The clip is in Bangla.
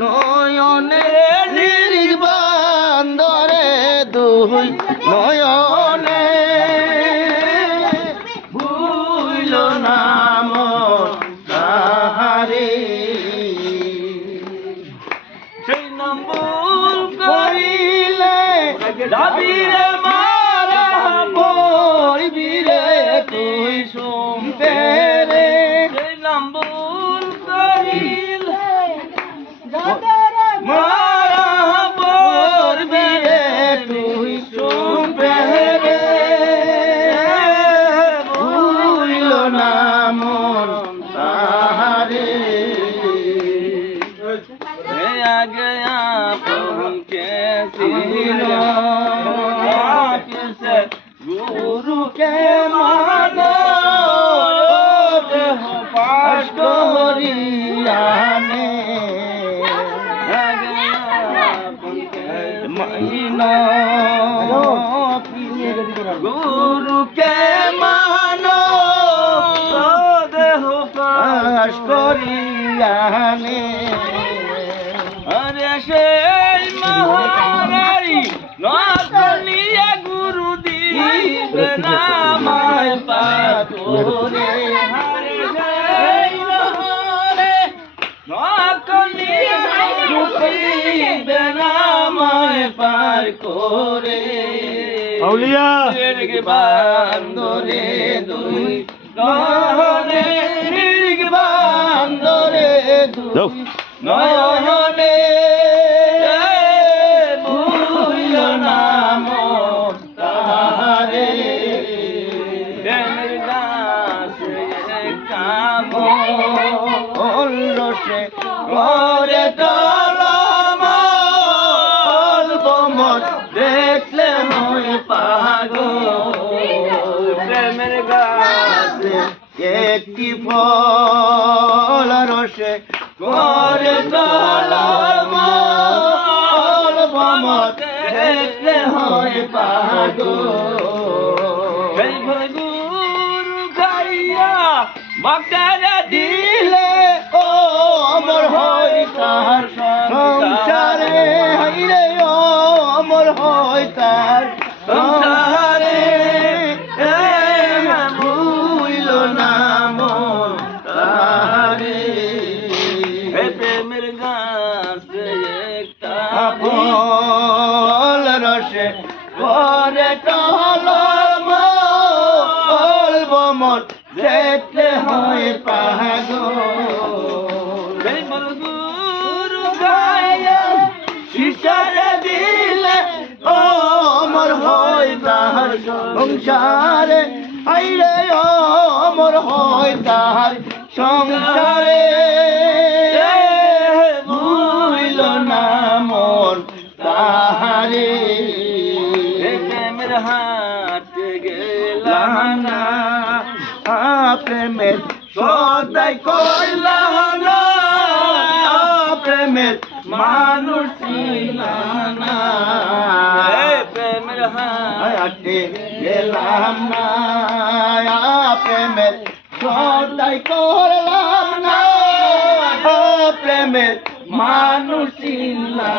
নয়নে নির্বান্দরে দুই নয়নে ভুইল নাম তাহারে সেই নাম ভুল করিলে যাবিরে মারা পড়বিরে তুই শুনতে রে সেই নাম ভুল করিলে মারা পড়বিরে তুই শুনতে রে ভুইল নাম তাহারে আগে আপন কে ছিল গুরু কে মানো দেহ পাশ করিয়ানে আগে আপন কে মানো গুরু কে মানো দেহ পাশ করিয়ানে আরে সেই মহারারি নকলিয়া গুরু দিবে নামায় পাতরে আরে সেই মহারে নকলিয়া গুরু দিবে নামায় পার করে আউলিয়া কে বান্দরে দুই নহরে নির্গ বান্দরে দুই নয়নে ভুইল নাম তাহারে গাছে কাম রসে ঘরে তলম বমর দেখলে হয় পাগল প্রেমের গাছে একটি ফল রসে ঘরে তলম বমর দেখলে হয় পাগল গুরু খাইয়া ভক্তারা দিলে ও অমর হয় তার সংসারে হাইরে ও অমর হয় তার সংসারে ভুইল নাম তাহারে প্রেমের গাছে একটা ফল রসে ঘরে টহলম বমর দেখলে হয় পাগল গুরু গায়া শিশারে দিলে ও অমর হয় তাহার সংসারে আইরে ও অমর হয় তাহার সংসারে ভুইল নাম তাহারে প্রেমের হাট গেলাম না প্রেমের সদাই কইলাম না প্রেমের মানুষ না প্রেমের হাটে গেলাম না প্রেমের সদাই করলাম না প্রেমের মানুষ না